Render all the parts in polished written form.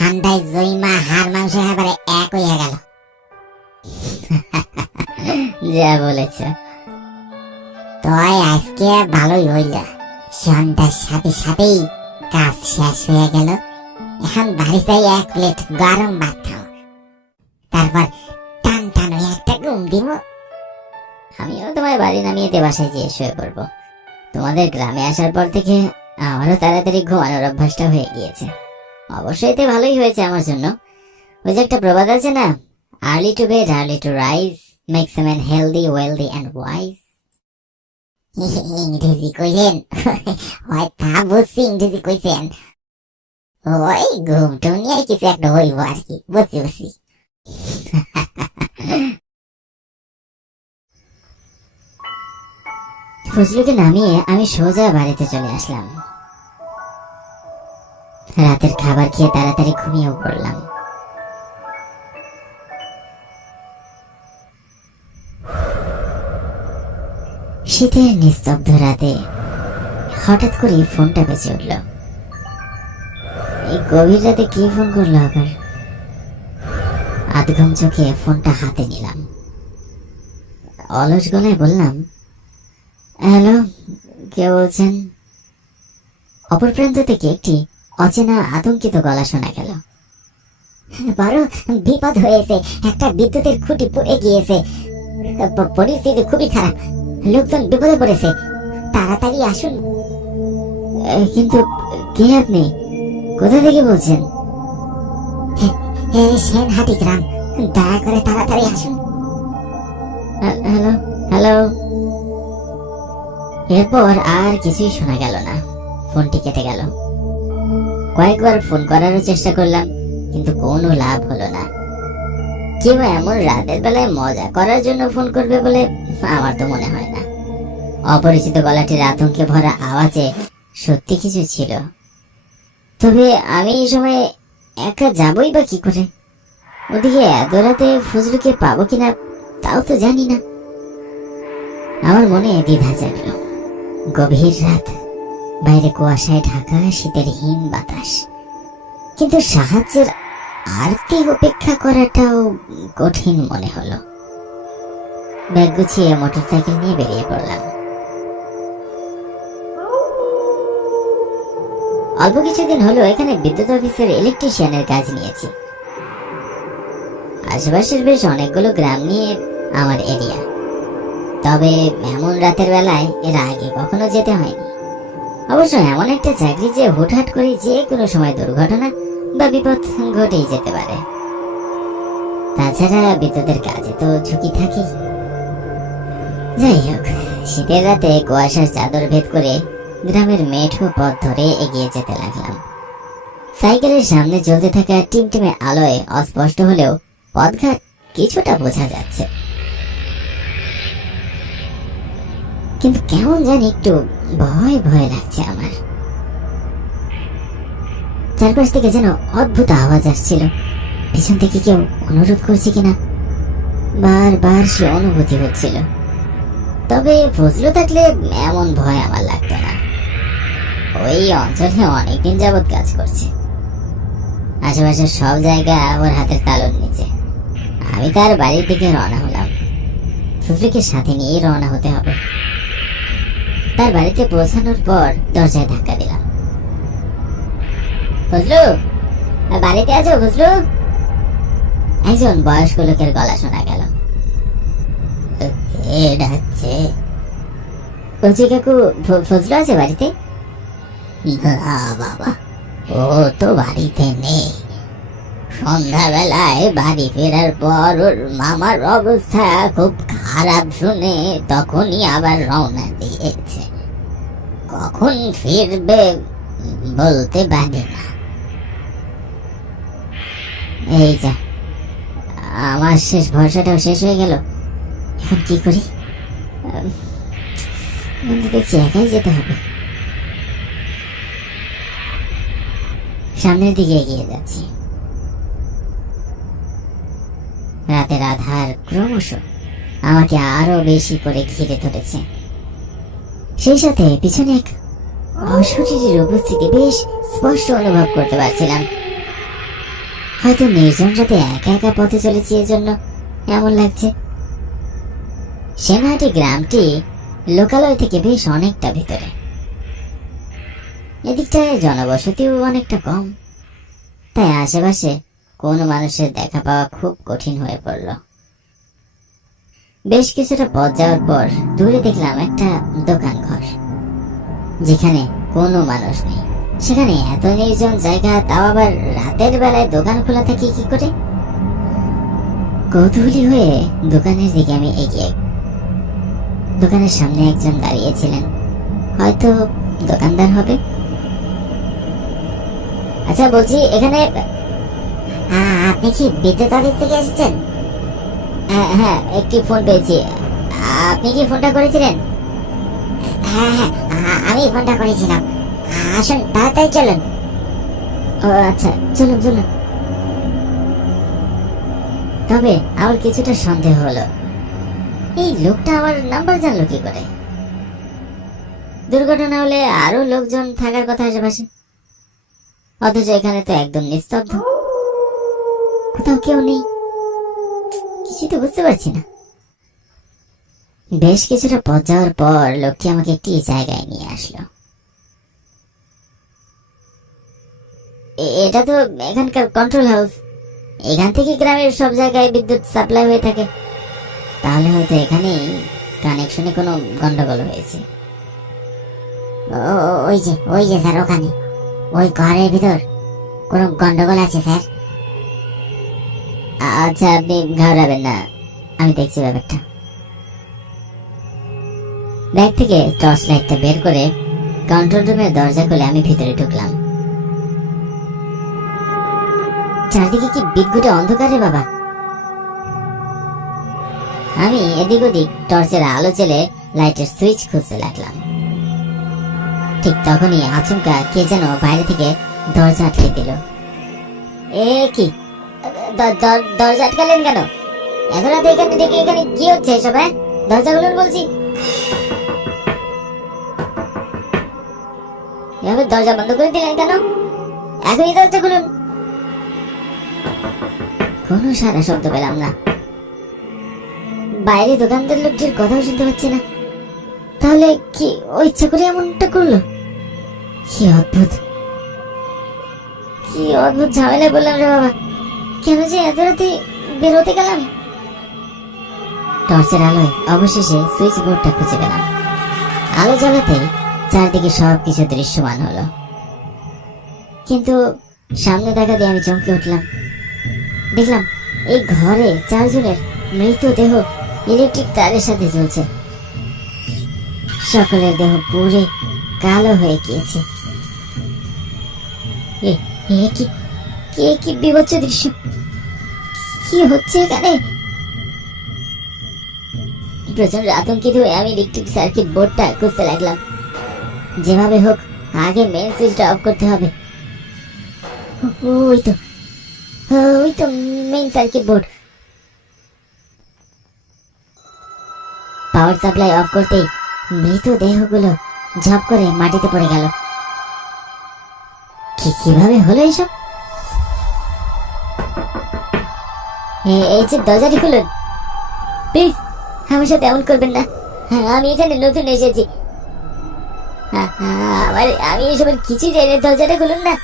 ঠান্ডায় জয়মা হাড় মাংস এবারে এক হইয়া গেল। যা বলেছ। তয় আজকে ভালোই হইল, সন্ধ্যার সাথে সাথেই কাজ শেষ হয়ে গেল। এখন বাড়ি যাই এক প্লেট গরম ভাত খাও, তারপর টান টান হয়ে একটা ঘুম দিব। আমিও তোমায় বাড়ি নামিয়ে বাসায় যেয়ে শুয়ে পড়বো। তোমাদের গ্রামে আসার পর থেকে আমারও তাড়াতাড়ি ঘুমানোর অভ্যাসটা হয়ে গিয়েছে। অবশ্যই এতে ভালোই হয়েছে আমার জন্য। ওই যে একটা প্রবাদ আছে না, early to bed early to rise makes a man healthy wealthy and wise. ইংরেজি কইলেন? হয় তা বুঝছি, ইংরেজি কইছেন। ওই ঘুম টুম নিয়ে কিছু একটা হইব আর কি, বুঝছি বুঝছি। ফজলুকে নামিয়ে আমি সোজা বাড়িতে চলে আসলাম। রাতের খাবার খেয়ে তাড়াতাড়ি ঘুমিয়েও পড়লাম। শীতের নিস্তব্ধ রাতে হঠাৎ করে ফোনটা বেজে উঠল। এই গভীর রাতে কে ফোন করলো আবার? আধঘুম চোখে ফোনটা হাতে নিলাম। অলস গলায় বললাম, হ্যালো, কে বলছেন? অপর প্রান্ত থেকে একটি অচেনা আতঙ্কিত গলা শোনা গেল। বড় বিপদ হয়েছে, একটা বিদ্যুতের খুঁটি পড়ে গিয়েছে, পরিস্থিতি খুবই খারাপ, লোকজন বিপদে পড়েছে, তাড়াতাড়ি আসুন। কিন্তু কে আপনি? কোথা থেকে বলছেন? সেনহাটি গ্রাম, দয়া করে তাড়াতাড়ি আসুন। Hello hello. এরপর আর কিছুই শোনা গেল না। ফোনটি কেটে গেল। কয়েকবার ফোন করারও চেষ্টা করলাম, কিন্তু কোনো লাভ হলো না। কেউ এমন রাতের বেলায় মজা করার জন্য ফোন করবে বলে আমার তো মনে হয় না। অপরিচিত গলাটির আতঙ্কে ভরা আওয়াজে সত্যি কিছু ছিল। তবে আমি এই সময় একা যাবই বা কি করে? ওদিকে এত রাতে ফজলুকে পাবো কিনা তাও তো জানি না। আমার মনে দ্বিধা জাগলো। গভীর রাত, বাইরে কুয়াশায় ঢাকা শীতের হিম বাতাস, কিন্তু সাহায্যের আরতি উপেক্ষা করাটাও কঠিন মনে হলো। ব্যাগ গুছিয়ে মোটরসাইকেল নিয়ে বেরিয়ে পড়লাম। অল্প কিছুদিন হলো এখানে বিদ্যুৎ অফিসের ইলেকট্রিশিয়ানের কাজ নিয়েছি। আশেপাশের বেশ অনেকগুলো গ্রাম নিয়ে আমার এরিয়া, তবে এমন রাতের বেলায় এর আগে কখনো যেতে হয়নি। অবশ্য এমন একটা চাকরি যে হুটহাট করে যে কোনো সময় দুর্ঘটনা বা বিপদ ঘটেই যেতে পারে। তাছাড়া বিদ্যুতের কাজে তো ঝুঁকি থাকে। যাই হোক, শীতের রাতে কুয়াশার চাদর ভেদ করে গ্রামের মেঠো পথ ধরে এগিয়ে যেতে লাগলাম। সাইকেলের সামনে জ্বলতে থাকা টিমটিমে আলোয় অস্পষ্ট হলেও পথঘাট কিছুটা বোঝা যাচ্ছে, কিন্তু কেমন জানি একটু ভয় ভয় লাগছে আমার। চারপাশ থেকে যেন অদ্ভুত আওয়াজ আসছিল, পিছন থেকে কেউ অনুরোধ করছে কিনা বারবার সে অনুভূতি হচ্ছিল। তবে ফজলু থাকলে এমন ভয় আমার লাগতো না। ওই অঞ্চলে অনেকদিন যাবৎ কাজ করছে, আশেপাশের সব জায়গা ওর হাতের তালুর নিচে। আমি তার বাড়ির দিকে রওনা হলাম। ফজলুকে সাথে নিয়ে রওনা হতে হবে। তার বাড়িতে পৌঁছানোর পর দরজায় ধাক্কা দিলাম। ফজলু, বাড়িতে আছো ফজলু? একজন বয়স্ক লোকের গলা শোনা গেল। কে ডাকছে? বলছি কাকু, ফজলু আছে বাড়িতে? না বাবা, ও তো বাড়িতে নেই। সন্ধ্যাবেলায় বাড়ি ফেরার পর ওর মামার অবস্থা খুব খারাপ শুনে তখনই আবার রওনা দিয়েছে। কখন ফিরবে বলতে পারি না। এই যা, আমার শেষ ভরসাটাও শেষ হয়ে গেল। এখন কি করি? দেখছি একাই যেতে হবে। সামনের দিকে এগিয়ে যাচ্ছি। রাতের আধার ক্রমশ আমাকে আরো বেশি করে ঘিরে ধরেছে। সেই সাথে পিছনে এক অশরীরীর উপস্থিতি বেশ স্পষ্ট অনুভব করতে পারছিলাম। হয়তো নির্জন রাতে একা একা পথে চলেছি এজন্য এমন লাগছে। সেনহাটি গ্রামটি লোকালয় থেকে বেশ অনেকটা ভিতরে। এদিকটায় জনবসতিও অনেকটা কম, তাই আশেপাশে কোনো মানুষের দেখা পাওয়া খুব কঠিন হয়ে পড়ল। বেশ কিছুটা পথ যাওয়ার পর দূরে দেখলাম একটা দোকান ঘর, যেখানে কোনো মানুষ নেই। সেখানে এত নির্জন জায়গা, তাও আবার রাতের বেলায় দোকান খোলা থাকে কি করে? কৌতূহলী হয়ে দোকানের দিকে আমি এগিয়ে। দোকানের সামনে একজন দাঁড়িয়েছিলেন, হয়তো দোকানদার হবে। আচ্ছা, বলছি এখানে আপনি কি বিদ্যুৎ অফিস থেকে এসেছেন? হ্যাঁ, একটি ফোন পেয়েছি। আপনি কি ফোনটা করেছিলেন? হ্যাঁ হ্যাঁ, আমি ফোনটা করেছিলাম। আসুন, তাড়াতাড়ি চলুন। ও আচ্ছা, চলুন চলুন। তবে আমার কিছুটা সন্দেহ হলো, এই লোকটা আমার নাম্বার জানলো কি করে? দুর্ঘটনা হলে আরো লোকজন থাকার কথা আশেপাশে, অথচ এখানে তো একদম নিস্তব্ধ, কোথাও কেউ নেই। কিছু তো বুঝতে পারছি না। বেশ কিছুটা পথ যাওয়ার পর লোকটি আমাকে একটি জায়গায় নিয়ে আসলো। এটা তো এখানকার কন্ট্রোল হাউস। এখান থেকে গ্রামের সব জায়গায় বিদ্যুৎ সাপ্লাই হয়ে থাকে। তাহলে হয়তো এখানেই কানেকশনে কোনো গন্ডগোল হয়েছে। ওই যে স্যার, ওখানে ওই ঘরের ভিতর কোনো গন্ডগোল আছে স্যার। আচ্ছা, আপনি ঘাবড়াবেন না, আমি দেখছি ব্যাপারটা। ব্যাগ থেকে টর্চ লাইটটা বের করে কন্ট্রোল রুমের দরজা খুলে আমি ভিতরে ঢুকলাম। চারদিকে কি বিদ্যুটে অন্ধকারে বাবা! আমি এদিক ওদিক টর্চের আলো জ্বেলে লাইটের সুইচ খুঁজতে লাগলাম। ঠিক তখনই আচমকা কে যেন বাইরে থেকে দরজা আটকে দিল। এ কি, দরজা আটকালেন কেন? এত রাতে এখানে ডেকে এখানে কি হচ্ছে এসব? দরজা খুলুন বলছি। এভাবে দরজা বন্ধ করে দিলেন কেন? এখনই দরজা খুলুন। কোনো সারা শব্দ পেলাম না। বাইরে দোকানদার লোকটির কথাও শুনতে পাচ্ছি না। তাহলে কি ও ইচ্ছা করে এমনটা করলো? কি অদ্ভুত, কি অদ্ভুত ঝামেলায় বললাম রে বাবা! কেন যে এত রাতে বেরোতে গেলাম? টর্চের আলোয় অবশেষে সুইচ বোর্ডটা খুঁজে পেলাম। আলো জ্বালাতেই চারদিকে সবকিছু দৃশ্যমান হলো। কিন্তু সামনে দেখা দিয়ে আমি চমকে উঠলাম। দেখলাম এই ঘরে চারজনের মৃতদেহ ইলেকট্রিক তারের সাথে ঝুলছে। সকলের দেহ পুড়ে কালো হয়ে গিয়েছে। কি বিভৎস দৃশ্য! কি হচ্ছে এখানে? প্রচন্ড আতঙ্কিত হয়ে আমি ইলেকট্রিক সার্কিট বোর্ডটা খুঁজতে লাগলাম। যেভাবে হোক আগে মেইন সুইচটা অফ করতে হবে। ওই তো main circuit board. Power supply of করতেই মৃতদেহগুলো ঝপ করে মাটিতে পড়ে গেল। কিভাবে হলো এসব? এই যে দরজাটি খুলুন প্লিজ। আমার সাথে এমন করবেন না, আমি এখানে নতুন এসেছি। আমি এসবের কিছু জানি না, দরজাটা খুলুন না।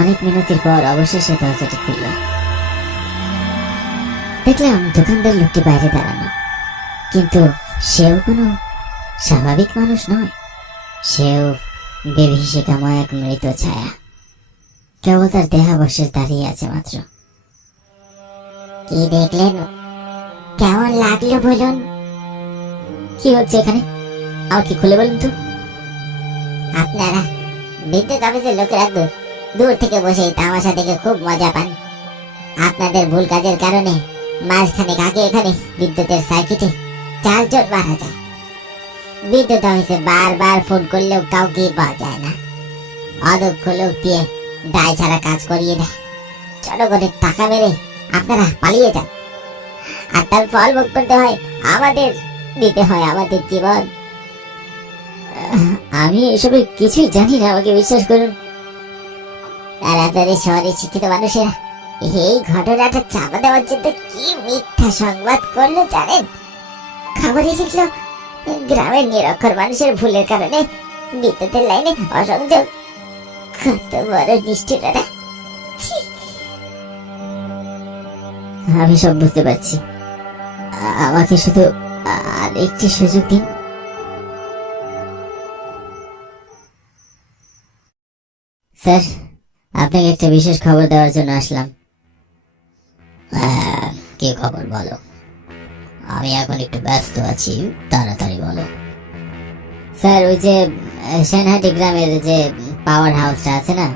অনেক মিনতির পর অবশেষে দরজাটি খুলল। দেখলাম দোকানদার লোকটি বাইরে দাঁড়ানো, কিন্তু সেও কোনো স্বাভাবিক মানুষ নয়। সেও বিভীষিকাময় এক মৃত ছায়া। কেবল তার দেহাবশেষ দাঁড়িয়ে আছে মাত্র। কি দেখলেন? কেমন লাগলো বলুন? কি হচ্ছে এখানে আমাকে খুলে বলুন তো। আপনারা বিদ্যুৎ অফিসের লোকেরা দূর থেকে বসে এই তামাশা দেখে খুব মজা পান। আপনাদের ভুল কাজের কারণে মাঝখানে আগে এখানে বিদ্যুতের সার্কিটে 4 জন মারা যায়। বিদ্যুৎ অফিসে বারবার ফোন করলেও কাউকে পাওয়া যায় না। অদক্ষ লোক দিয়ে দায় ছাড়া কাজ করিয়ে দেয়। জনগণের টাকা মেরে আপনারা পালিয়ে যান, আর তার ফল ভোগ করতে হয় আমাদের, দিতে হয় আমাদের জীবন। আমি এসবের কিছুই জানি না, আমাকে বিশ্বাস করুন। আর আপনাদের শহরের শিক্ষিত মানুষেরা এই ঘটনাটা চাপা দেওয়ার জন্য কি মিথ্যা সংবাদ করলো জানেন? খবরে লিখলো গ্রামের নিরক্ষর মানুষের ভুলের কারণে বিদ্যুতের লাইনে অসংযোগ। কত বড় নিষ্ঠুরতা! ছি! আমি সব বুঝতে পারছি, আমাকে শুধু আর একটি সুযোগ দিন। স্যার, আপনাকে একটা বিশেষ খবর দেওয়ার জন্য আসলাম। কি খবর বলো? আমি এখন একটু ব্যস্ত আছি, তাড়াতাড়ি বলো। স্যার, ওই যে সেনহাটি গ্রামের যে পাওয়ার হাউসটা আছে না,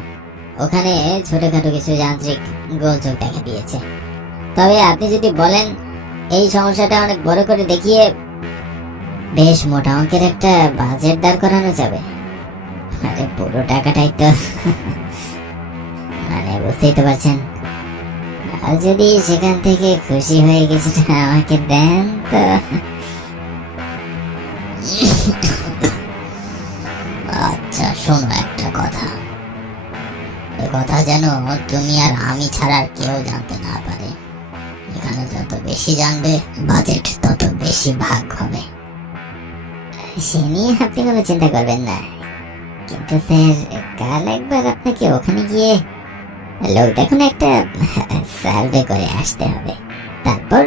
ওখানে ছোটখাটো কিছু যান্ত্রিক গোলযোগ দেখা দিয়েছে। তবে আপনি যদি বলেন এই সমস্যাটা অনেক বড় করে দেখিয়ে বেশ মোটা অঙ্কের একটা বাজেট দাঁড় করানো যাবে। আরে পুরো টাকাটাই তো মানে বুঝতেই তো পারছেন। আর যদি সেখান থেকে খুশি হয়ে কিছুটা আমাকে দেন তো। আচ্ছা শোনো, একটা কথা, এ কথা যেন তুমি আর আমি ছাড়া আর কেউ জানতে না পারে। এখানে যত বেশি জানবে বাজেট তত বেশি ভাগ হবে। সে নিয়ে আপনি কোনো চিন্তা করবেন না, কিন্তু স্যার কাল একবার আপনাকে ওখানে গিয়ে লোক দেখুন একটা সার্ভে করে আসতে হবে। তারপর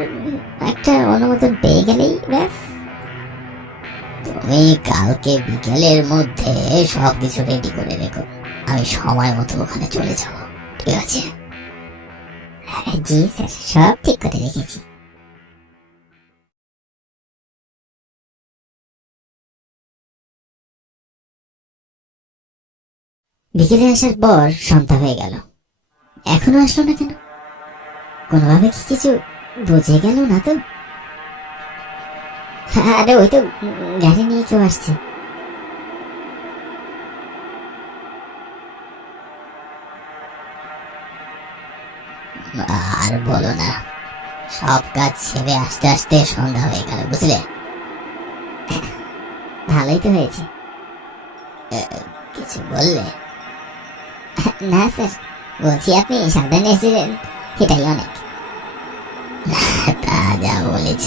একটা অনুমোদন পেয়ে গেলেই ব্যাস। তুমি কালকে বিকেলের মধ্যে সবকিছু রেডি করে রেখো, আমি সময় মতো ওখানে চলে যাব, ঠিক আছে? জি স্যার, সব ঠিক করে রেখেছি। বিকেলে আসার পর সন্ধ্যা হয়ে গেল, এখনো আসলো না কেন? কোনোভাবে কি কিছু বুঝে গেল না তো? আরে ওই তো গাড়ি নিয়ে কেউ আসছে। আর বলো না, সব কাজ ছেড়ে আস্তে আস্তে সন্ধ্যা হয়ে গেল, বুঝলে? ভালোই তো হয়েছে। কিছু বললে? না স্যার, বলছি আপনি সাবধানে এসেছেন, এটাই অনেক। তা যা বলেছ,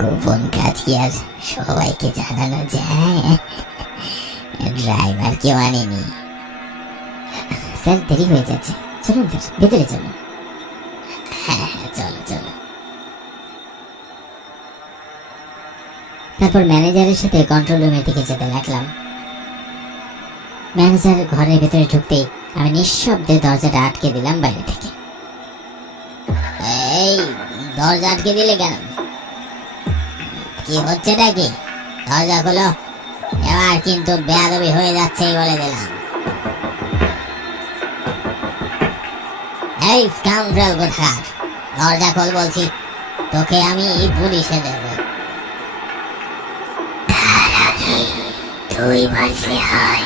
গোপন কাজ কি আর সবাইকে জানানো যায়? ড্রাইভার কেউ আনেনি। স্যার দেরি হয়ে যাচ্ছে, চলুন স্যার ভেতরে চলুন। হ্যাঁ চলো চলো। তারপর ম্যানেজারের সাথে কন্ট্রোল রুমের দিকে যেতে লাগলাম। ম্যানেজার ঘরের ভেতরে ঢুকতেই আমি নিঃশব্দে দরজাটা আটকে দিলাম বাইরে থেকে। এই দরজা আটকে দিলে কেন? কি হচ্ছে নাকি? দরজা খোলো, এবার কিন্তু বেয়াদবি হয়ে যাচ্ছে বলে দিলাম। এই স্কাউন্ডার কোথাকার, দরজা খোল বলছি, তোকে আমি পুলিশে দেব। তুই বাঁচলে হয়।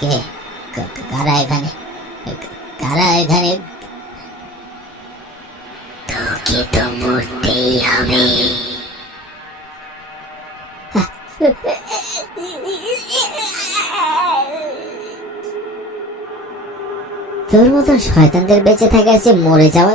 কে? কারা এখানে? কারা এখানে? তোকে তো মরতেই হবে। তোর মতন শয়তানদের বেঁচে থাকার চেয়ে মরে যাওয়া